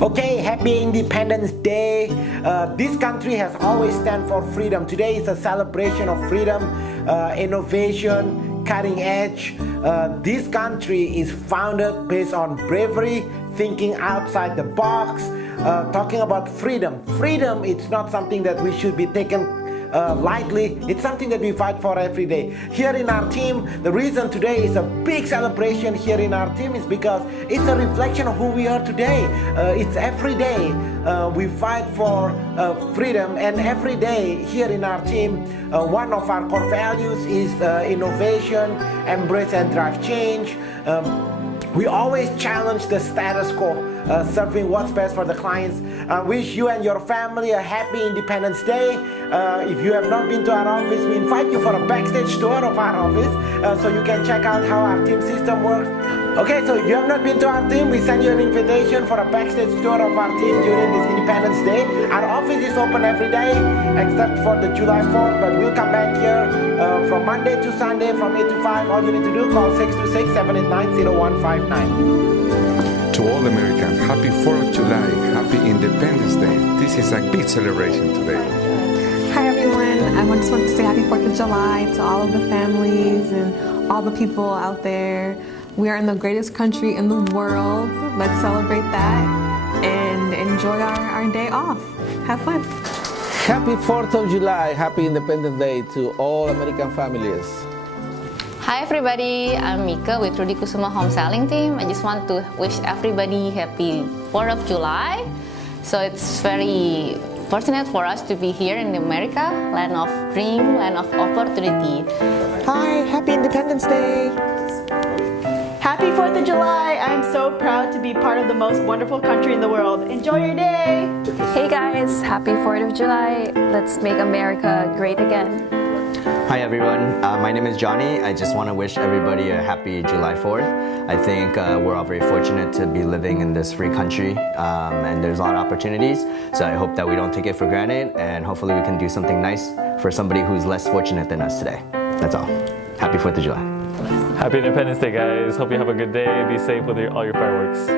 Okay, happy Independence Day. This country has always stand for freedom. Today is a celebration of freedom, innovation, cutting edge. This country is founded based on bravery, thinking outside the box, talking about freedom. Freedom, it's not something that we should be taken lightly. It's something that we fight for every day. Here in our team, the reason today is a big celebration here in our team is because it's a reflection of who we are today. It's every day we fight for freedom, and every day here in our team, one of our core values is innovation, embrace and drive change. We always challenge the status quo, serving what's best for the clients. I wish you and your family a happy Independence Day. If you have not been to our office, we invite you for a backstage tour of our office so you can check out how our team system works. Okay, so if you have not been to our team, we send you an invitation for a backstage tour of our team during this Independence Day. Our office is open every day except for the July 4th, but we'll come back here from Monday to Sunday from 8 to 5. All you need to do, call 626-789-0159. To all Americans, happy 4th of July, happy Independence Day. This is a big celebration today. Hi everyone, I just want to say happy 4th of July to all of the families and all the people out there. We are in the greatest country in the world. Let's celebrate that and enjoy our day off. Have fun. Happy 4th of July, happy Independence Day to all American families. Hi everybody, I'm Mika with Rudy Kusuma Home Selling Team. I just want to wish everybody happy 4th of July. So it's very fortunate for us to be here in America, land of dream, land of opportunity. Hi, happy Independence Day. Happy 4th of July! I'm so proud to be part of the most wonderful country in the world. Enjoy your day! Hey guys, happy 4th of July. Let's make America great again. Hi everyone, my name is Johnny. I just want to wish everybody a happy July 4th. I think we're all very fortunate to be living in this free country and there's a lot of opportunities. So I hope that we don't take it for granted and hopefully we can do something nice for somebody who's less fortunate than us today. That's all. Happy 4th of July. Happy Independence Day, guys. Hope you have a good day. Be safe with all your fireworks.